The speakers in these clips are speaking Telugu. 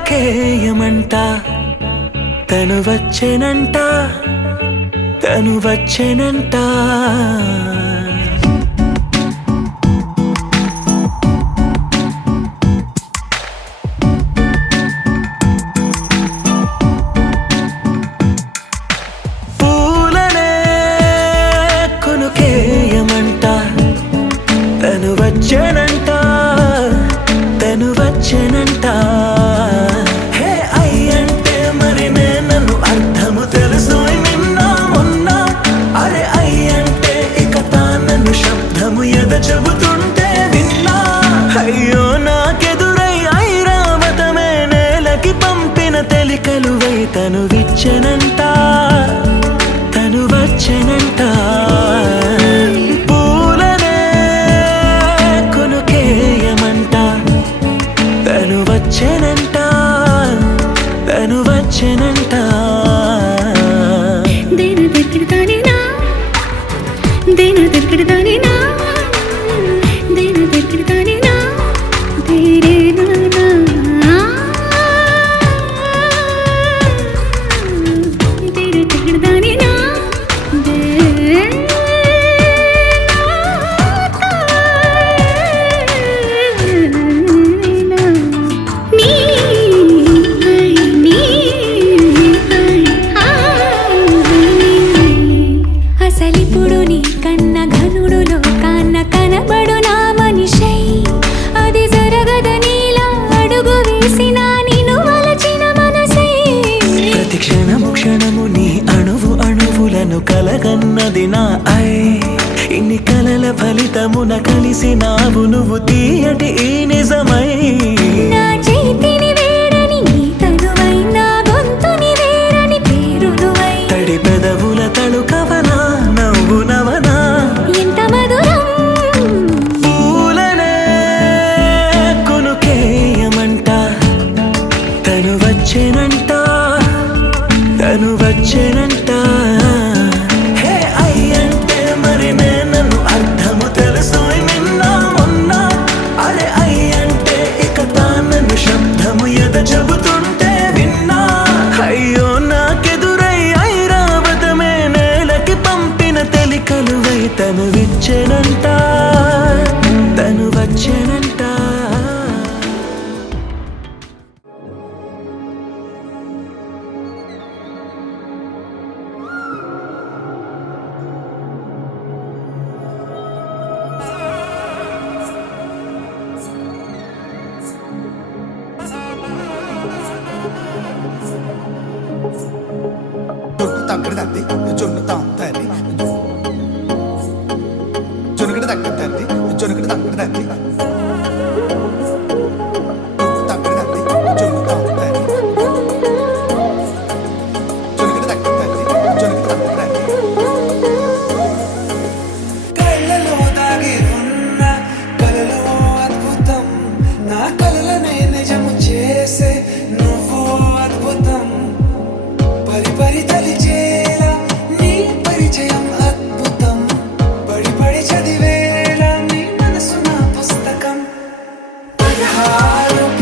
కొనుకేయమంట తను వచ్చేనంట తను వచ్చేనంట పూలనే కొనుకేయమంట తను వచ్చేనంట తను వచ్చేనంట హే అయ్యంటే మరి నన్ను అర్థము తెలుసు నిన్న మొన్న అరే అయ్యంటే ఇక తానను శబ్దము ఎద చెబుతుంటే విన్నా అయ్యో నాకెదురై ఐరావతమే నేలకి పంపిన తెలికలువై తను విచ్చెనంట తను వచ్చెనంట వచ్చేనంట తను వచ్చేనంట దేన దెక్కడదానేనా దేన దెక్కడదానేనా దేన దెక్కడదానేనా దేరేనా దేన దెక్కడదానేనా అసలిప్పుడు నీ కన్న ఘనుడులో కన్న కనబడు నా మనిషై అది జరగదనిలా అడుగు వేసిన నిన్ను వలచిన మనసై ప్రతి క్షణము క్షణము నీ అణువు అణువులను కలగన్నది నా ఐ ఇన్ని కలల ఫలితమున కలిసినావు నువ్వు తీయటి ఈ నిజమై నా చేతిని వేడని నీ తనువై నా గొంతుని వేరని పేరు నువ్వై తడి పెదవుల తడుకవనా నవ్వు నవనా ఎంత మధురం పూలనే కొనుకేయమంట తను వచ్చేనంట తను వచ్చేనంట హే అయ్యంటే మరి నన్ను అర్థము తెలుసు నిన్న మొన్న అరే అయ్యంటే ఇక తానను శబ్దము ఎద చెబుతుంటే విన్నా అయ్యో నాకెదురై ఐరావతమే నేలకి పంపిన తెలికలువై తను విచ్చెనంట తను వచ్చేనంట చదివేలా నీ మనసు నా పుస్తకం 16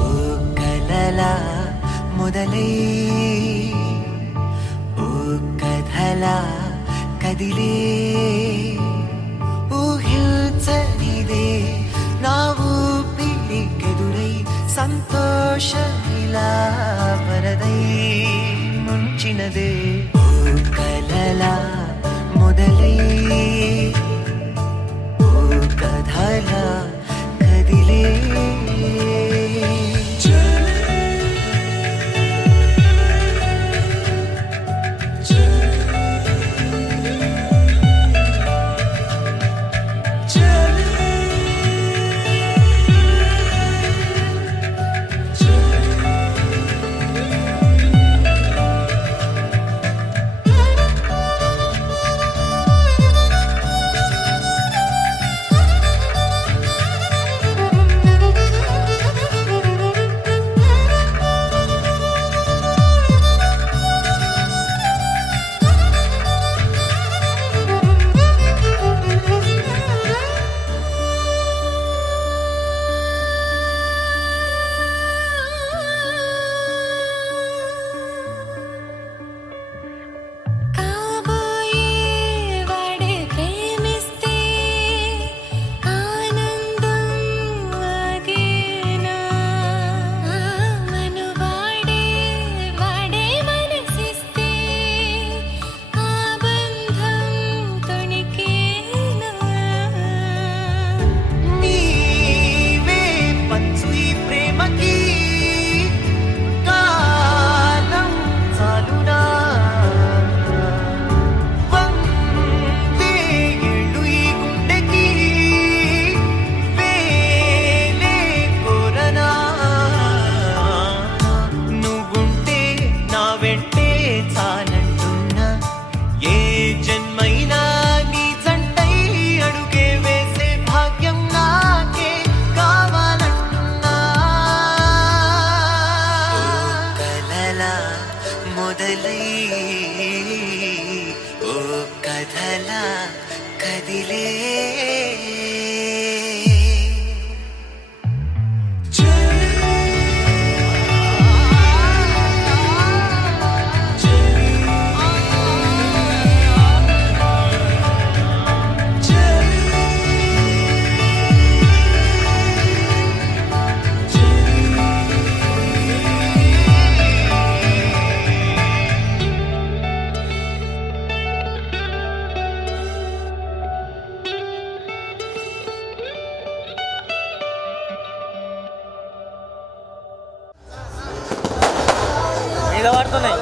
ఓ కలలా మొదలై ఓ కథలా కదిలే ఊహించనిదే నా ఊపిరికెదురై సంతోషమిలా వరదై ముంచినదే ఓ కలలా మొదలై ఓ కథలా కదిలే మొదలై ఓ కథలా కదిలే మీద పడుతున్నాయి.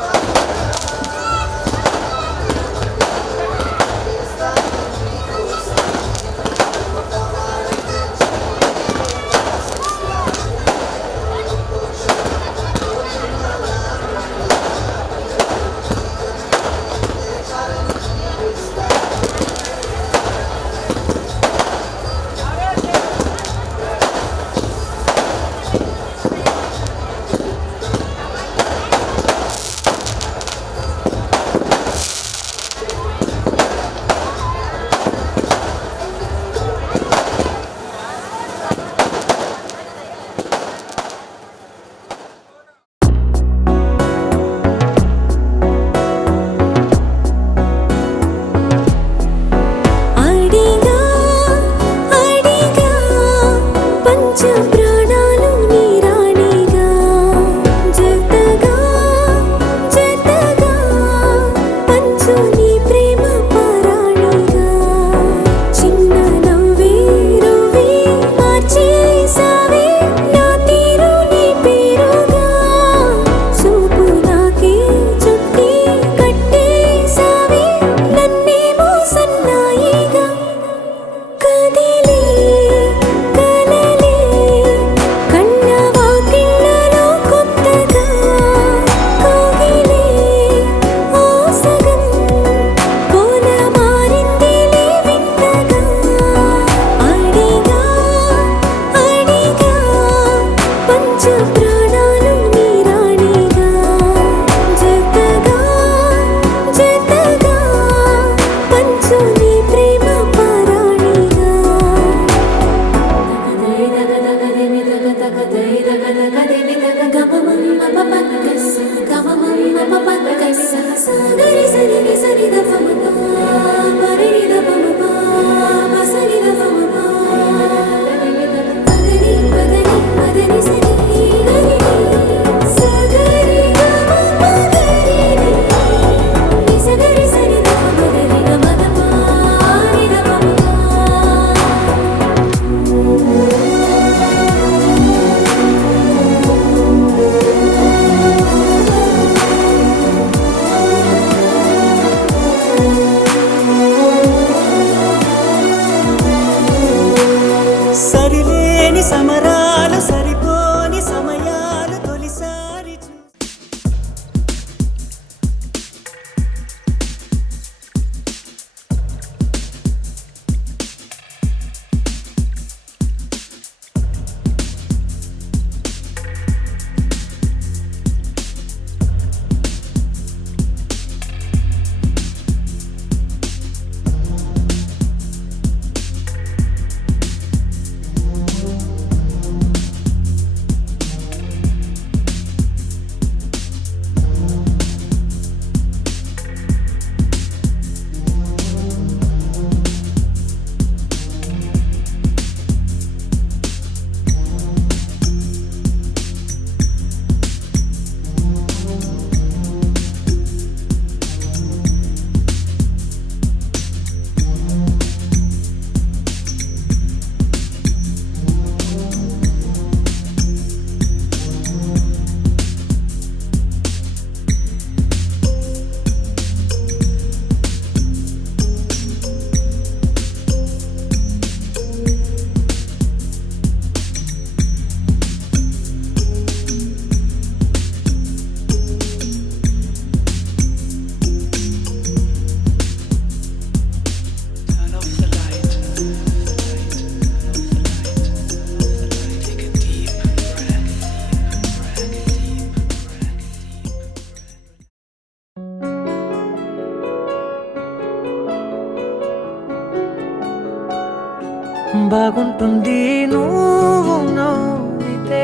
బాగుంటుంది నువ్వు నవ్వితే,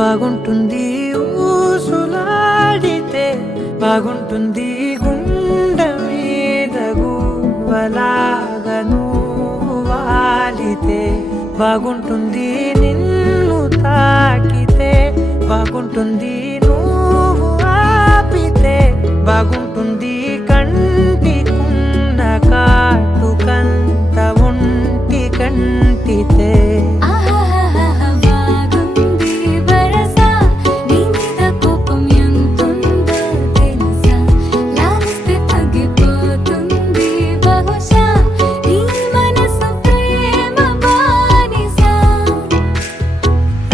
బాగుంటుంది ఊసులాడితే, బాగుంటుంది గుండె మీద గువ్వలాగా నువ్వు వాలితే, బాగుంటుంది నిన్ను తాకితే, బాగుంటుంది నువ్వు ఆపితే, బాగుంటుంది కంటికున్న కాటుకంత ఒంటి కంటితే. బాగుంది వరస నీ మీద కోపం ఎంతుందో తెలుసా, లాలిస్తే తగ్గిపోతుంది బహుశా నీ మనసు ప్రేమ బానిస.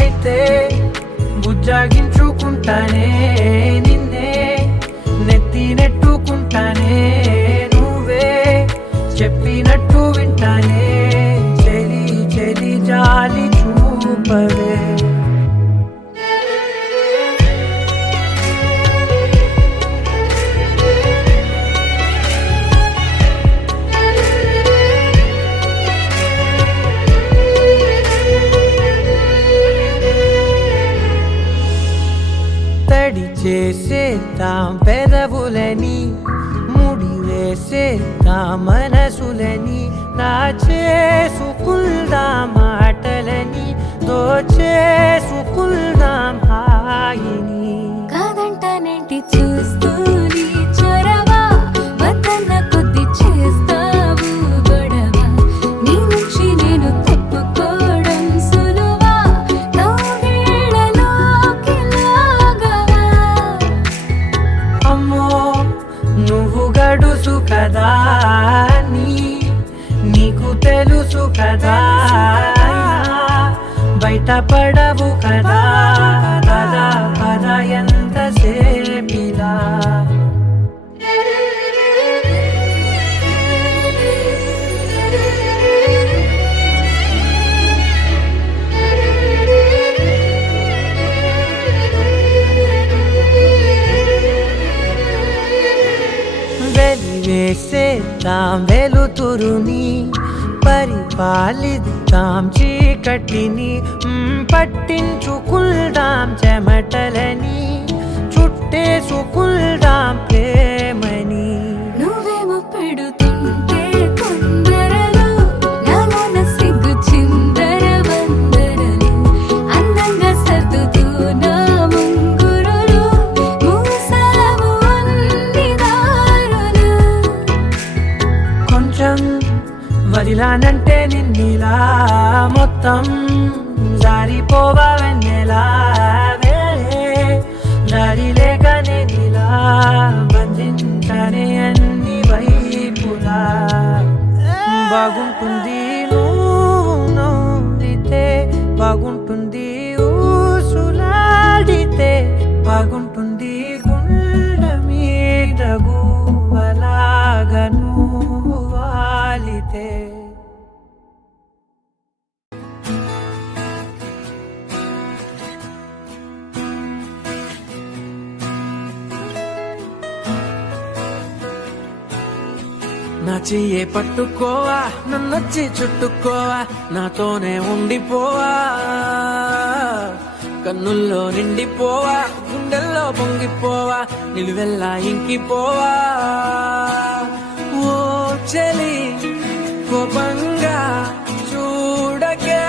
అయితే బుజ్జాగించుకుంటానే నిన్నే, నెత్తి నెట్టుకుంటానే, నువ్వే చెప్పినట్టు వింటానే, చెలి చెలి జాలి చూపవే. తడి చేసేద్దాం పెదవులని, ముడి వేసేద్దాం మనసులని, నా చేసుకుందాం మాటలని, దోచేసుకుందాం హాయిని. కాదంటానేంటి చూస్తూ నీ చొరవ, వద్దన్న కొద్ది చేస్తావు గొడవ, నీ నుంచి నేను తప్పుకోవడం సులువా, నవ్వేళ్ళలోకి లాగవా. అమ్మో నువ్వు గడుసు కదా, నీకు తెలుసు కదా, బయట పడవు కదా, పద పద ఎంతసేపిలా. వెలివేసేద్దాం వెలుతురుని, పరిపాలిద్దాం చీకటిని, పట్టించుకుందాం చెమటలని, చుట్టేసుకుందాం ప్రేమని. నువ్వేమో పెడుతుంటే కొందరలు, నాలోన సిగ్గు చిందర వందరలు, అందంగా సర్దుతూ నా ముంగురులు, మూసావు అన్ని దారులు. కొంచెం వదిలానంటే నిన్నిలా, మొత్తం జారిపోవా వెన్నెలా, దారి లేక నేనిలా బంధించనే అన్ని వైపులా. బాగుంటుంది నువ్వు నవ్వితే, బాగుంటుంది ఊసులాడితే, బాగుంటుంది గుండె మీద గువ్వలాగా నువ్వు వాలితే. నా చెయ్యే పట్టుకోవా, నన్నొచ్చి చుట్టుకోవా, నాతోనే ఉండిపోవా, కన్నుల్లో నిండిపోవా, గుండెల్లో పొంగిపోవా, నిలువెల్లా ఇంకిపోవా. ఓ చెలి కోపంగా చూడకే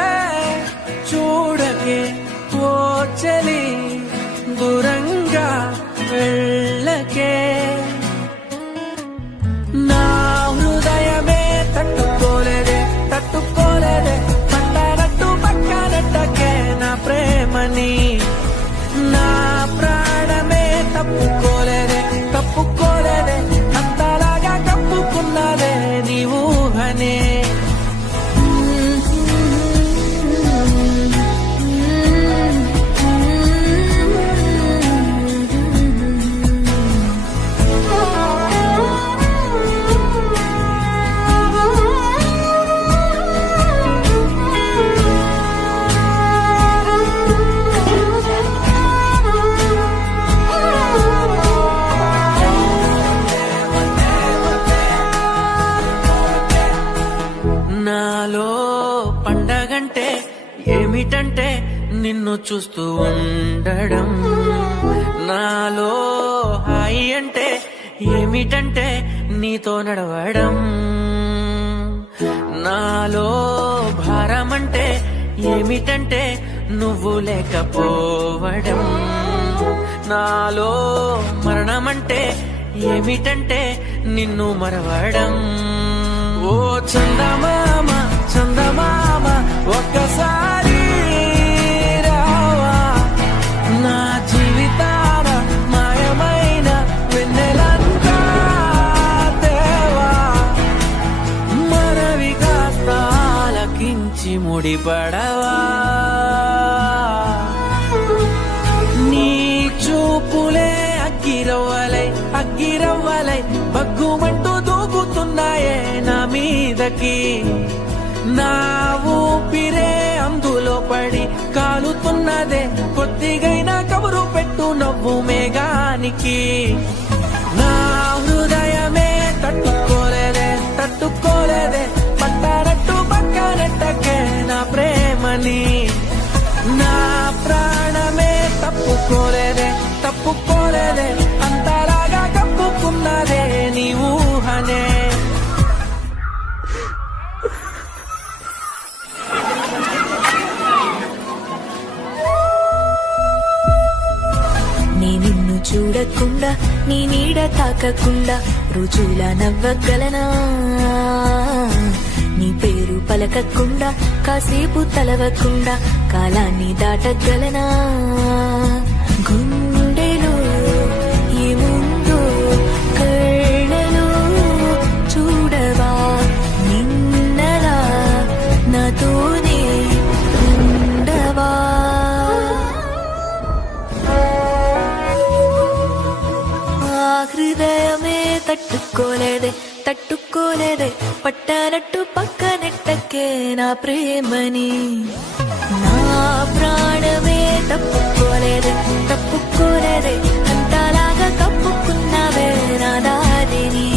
చూడకే, ఓ చెలి దూరంగా వెళ్ళకే. నా హృదయమే తట్టుకోలేదే తట్టుకోలేదే, పట్టనట్టు పక్కనట్టకే నా ప్రేమని, నా ప్రాణమే తప్పుకోలేదే తప్పుకోలేదే, అంతలాగా కప్పుకున్నదే నీ ఊహనే. ఏమిటంటే నిన్ను చూస్తూ ఉండడం, నాలో హాయి అంటే ఏమిటంటే నీతో నడవడం, నాలో భారం అంటే ఏమిటంటే నువ్వు లేకపోవడం, నాలో మరణమంటే ఏమిటంటే నిన్ను మరవడం. ఓ చందమామ చందమామ ఒక్కసారి రావా, నా జీవితాన మాయమైన వెన్నెలంతా తేవా, మనవి కాస్త ఆలకించి ముడిపడవా. నీ చూపులే అగ్గిరవ్వలై అగ్గిరవ్వలై బగ్గుమంటూ దూకుతున్నాయే నా మీదకి, నా ఊపిరే అందులో పడి కాలుతున్నదే, కొద్దిగైనా కబురు పెట్టు నవ్వు మేఘానికి. నా హృదయమే తట్టుకోలేదే తట్టుకోలేదే, పట్టారట్టు పక్కనట్టకే నా ప్రేమని, నా ప్రాణమే తప్పుకోలేదే తప్పుకోలేదే, అంతలాగా కప్పుకున్నదే నీ ఊహనే. నీ నిన్ను చూడకుండా నీ నీడ తాకకుండా రుజువులా నవ్వగలనా, నీ పేరు పలకకుండా కాసేపు తలవకుండా కాలాన్ని దాటగలనా. గుండెలో ఏముందో కళ్ళలో చూడవా, నిన్నలా నాతోనే ఉండవా. ఆ హృదయమే తట్టుకోలేదే తట్టుకోలేదే, పట్టానట్టు పక్కనెట్టకే నా ప్రేమని, నా ప్రాణమే తప్పుకోలేదే తప్పుకోలేదే, అంతలాగా కప్పుకున్నావే నా దారిని.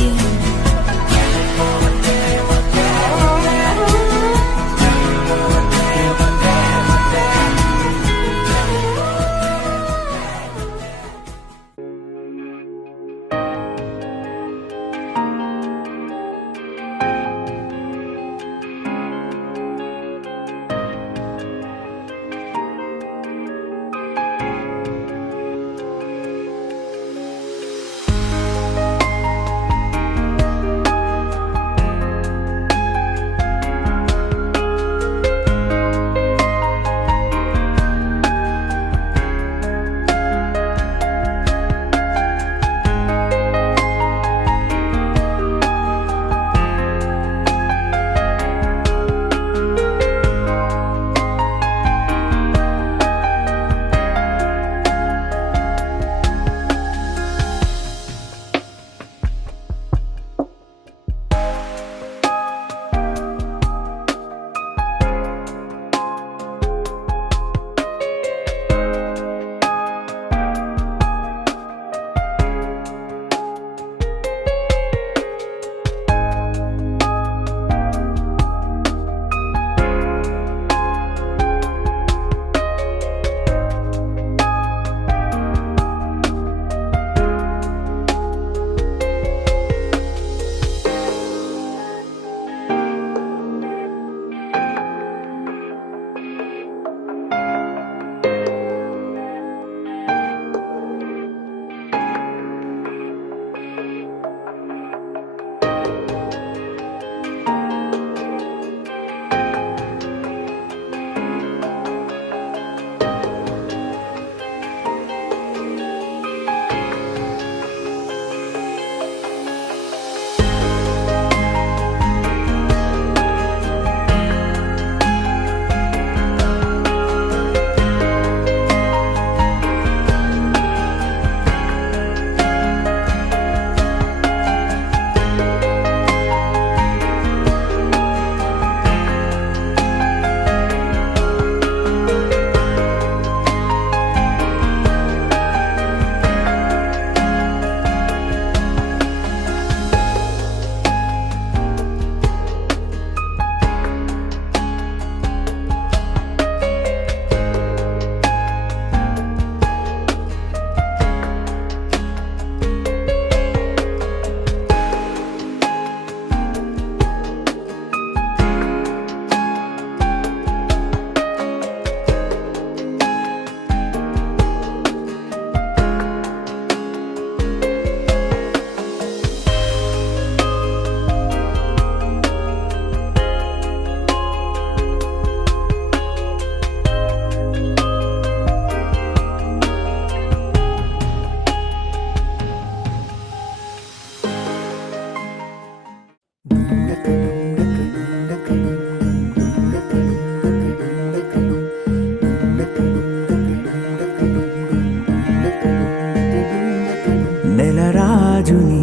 రాజుని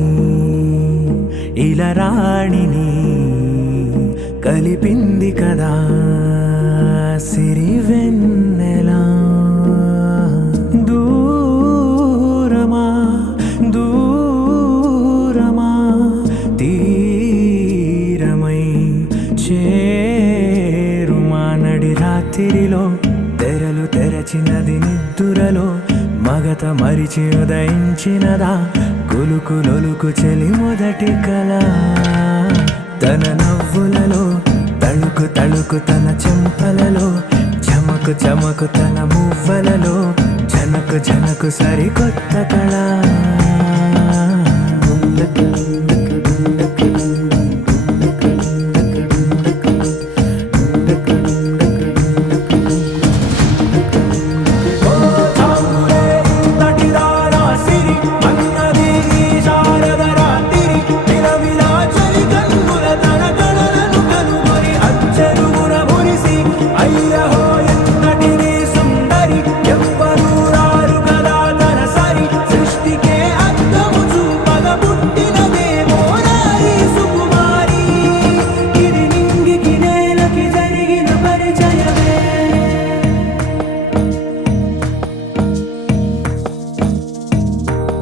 ఇలా రాణిని కలిపింది కదా సిరివెన్నెలా. దూరమా దూరమా తీరమై చేరుమా నడి రాత్రిలో తెరలు తెరచినది నిద్దురలో మగత మరిచి ఉదయించినదా కులుకులొలుకు చెలి మొదటి కళ. తన నవ్వులలో తళుకు తళుకు తన చెంపలలో చమకు చమకు తన మువ్వలలో జనకు జనకు సరికొత్త కళ.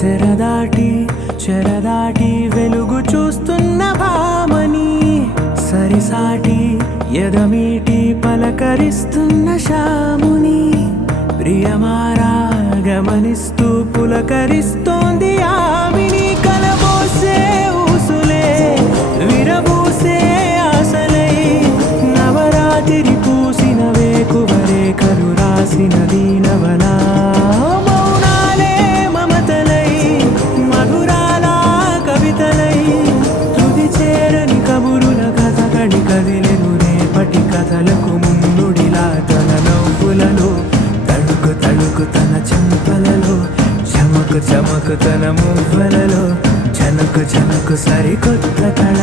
తెరదాటి చెరదాటి వెలుగు చూస్తున్న భామని సరిసాటి ఎదమీటి పలకరిస్తున్న శాముని ప్రియమారా గమనిస్తూ పులకరిస్తోంది ఆవిని. కలబోసే ఊసులే విరబూసే ఆశలై నవరాత్రి పూసిన వేకువరేఖలు రాసిన దీనవనా. కదిలెను రేపటి కథలకు ముందుడిలా తన నవ్వులలో తడుకు తడుకు తన చెంపలలో చమకు చమకు తన మువ్వలలో జనకు జనకు సరికొత్త కళ.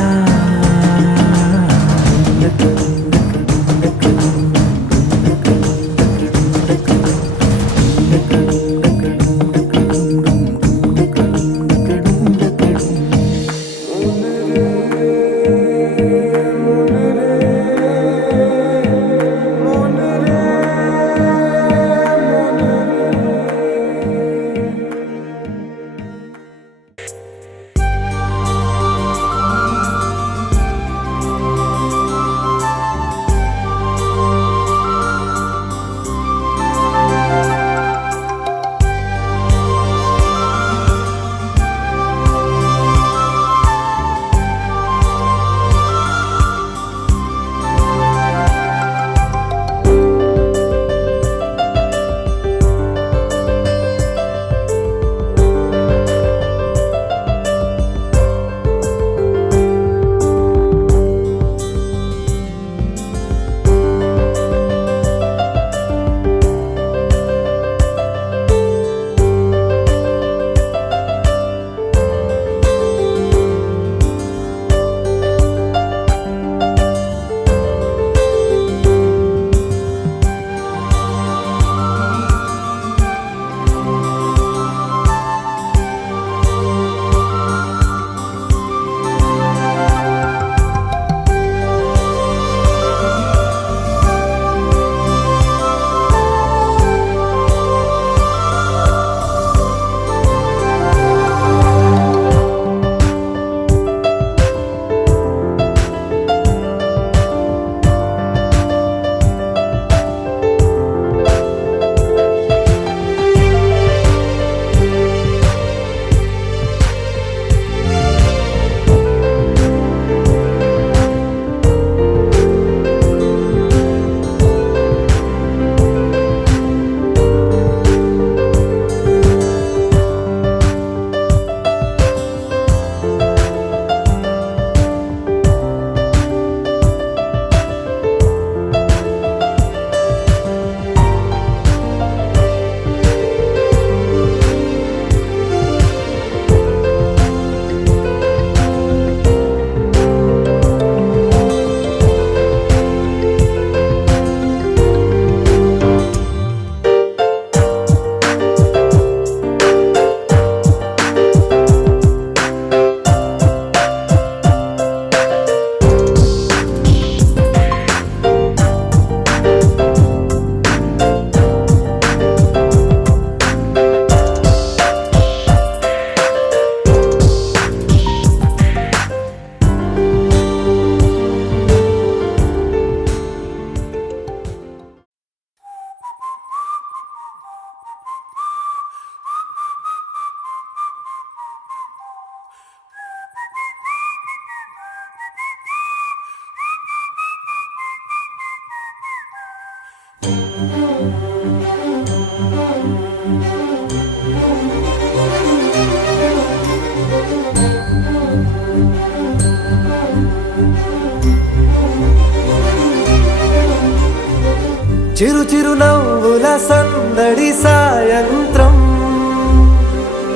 చిరు చిరు నవ్వుల సందడి సాయంత్రం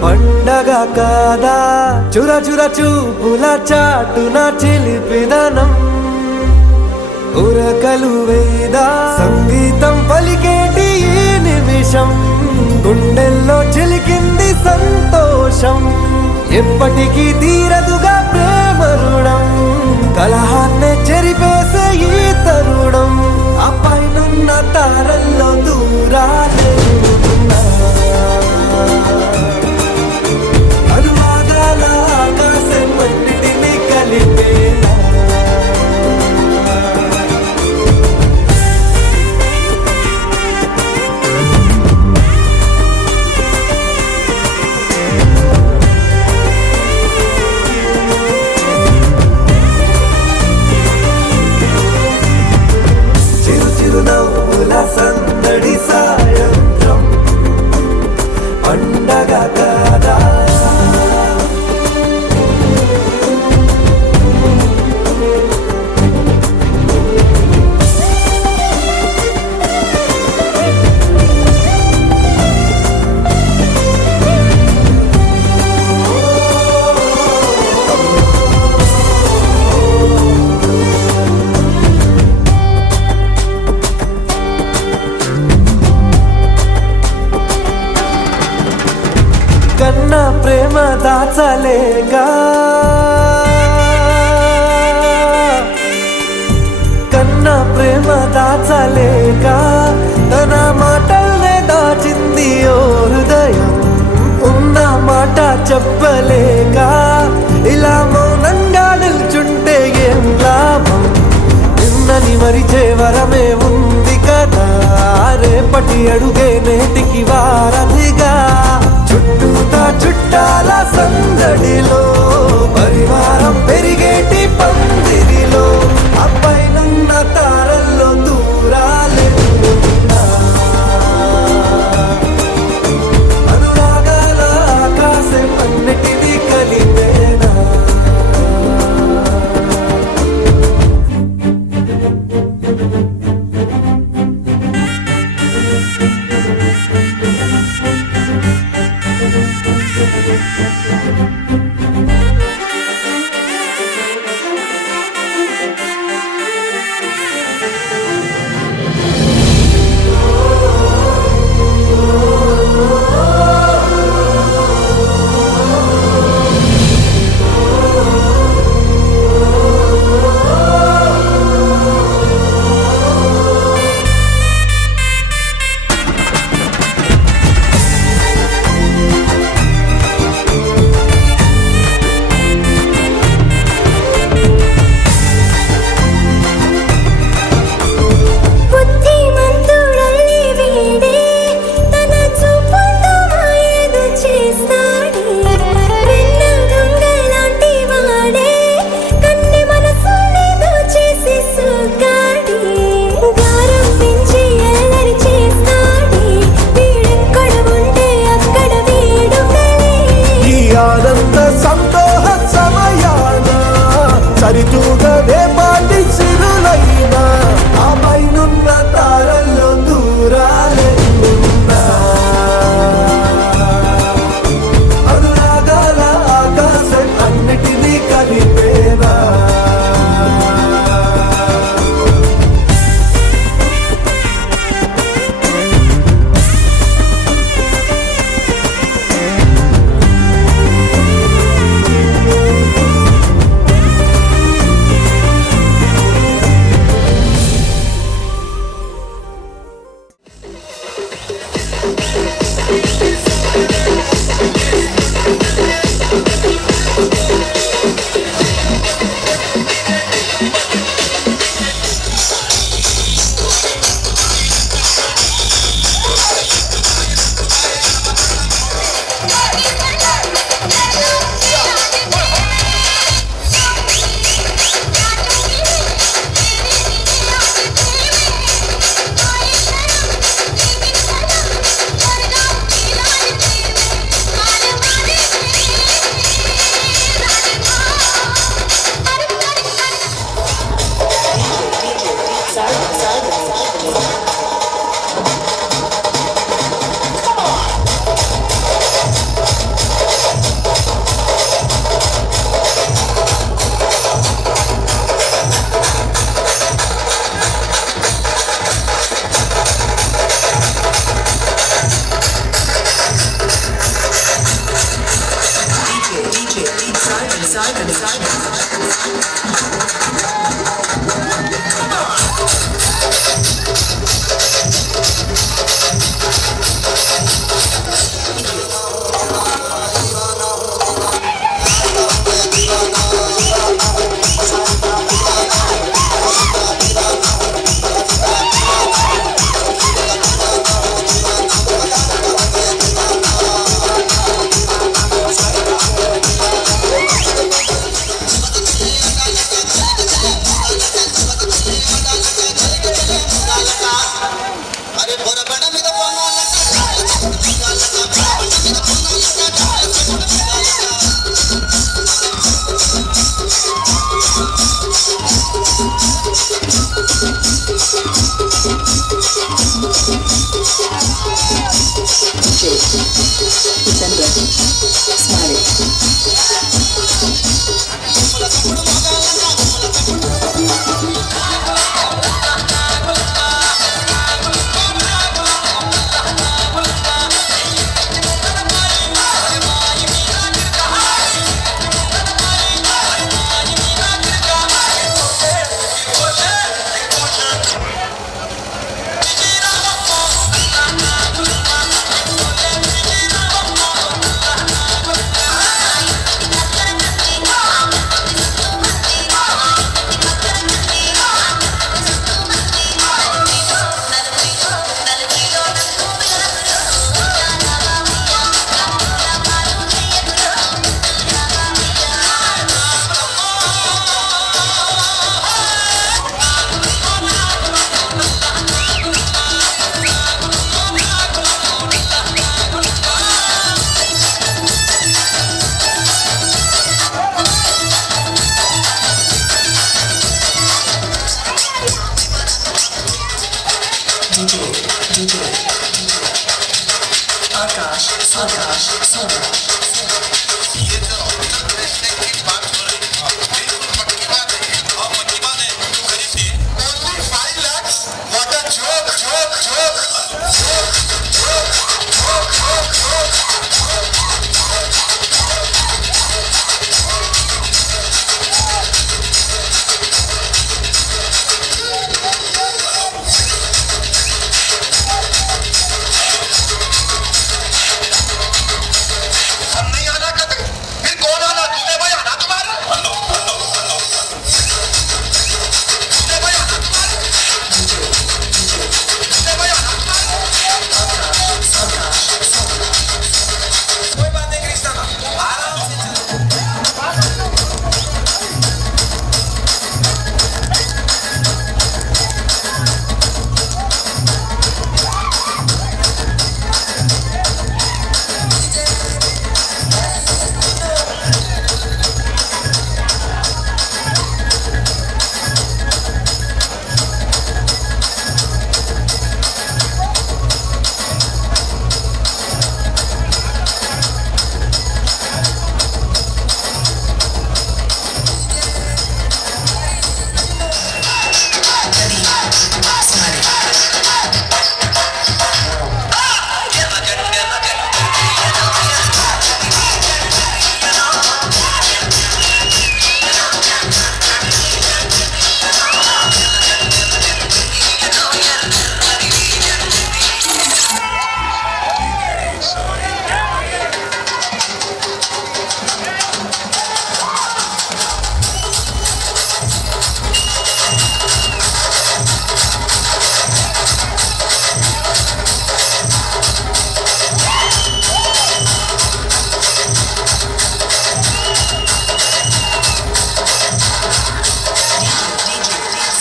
పండగ కాదా చుర చుర చూపుల చాటున చిలిపిదనం ఉరకలు వేదా సంగీతం పలికేటి ఈ నిమిషం గుండెల్లో చిలికింది సంతోషం ఎప్పటికీ తీరదుగా ప్రేమ రుణం కలహాన్నే చెరిపేసే ఈ తరుణం ఆ పైనున్న తారల్లో దూరాలే ఉన్నా. అనువాదాల ఆకాశం అన్నిటినీ కలిపేనా చిరునవ్వుల సందడి సాయంత్రం పండగ కాదా కన్నా ప్రేమ దాచలేక కన్నా ప్రేమ దాచలేక తన మాటల్నే దాచింది ఓ హృదయం ఉన్న మాట చెప్పలేక ఇలా మౌనంగా నిల్చుంటే ఏం లాభం నిన్నని మరిచే వరమే ఉంది కదా రేపటి అడుగే నేటికి వారధిగా చుట్టూతా చుట్టాల సందడిలో పరివారం పెరిగేటి పందిరిలో అబ్బాయినున్న తారల్లో దూరాలే ఉన్నా. అనురాగాల ఆకాశం అన్నిటినీ కలిపేనా బుద్ధిమంతుడల్లి వీడే తన చూపుతో మాయేదో చేస్తాడే వెన్న దొంగలాంటి వాడే కన్నె మనసునేదో చేసి సోకాడే గారం పెంచి అల్లరి చేస్తాడే వీడెక్కడ ఉంటే అక్కడ వేడుకలే ఈ ఆనంద సంతోష సమయాన సరితూగవే పాటి సిరులైనా ఆ పైనున్న తారల్లో దూరాలే ఉన్నా. అనురాగాల ఆకాశం అన్నిటినీ కలిపేనా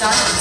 Sorry.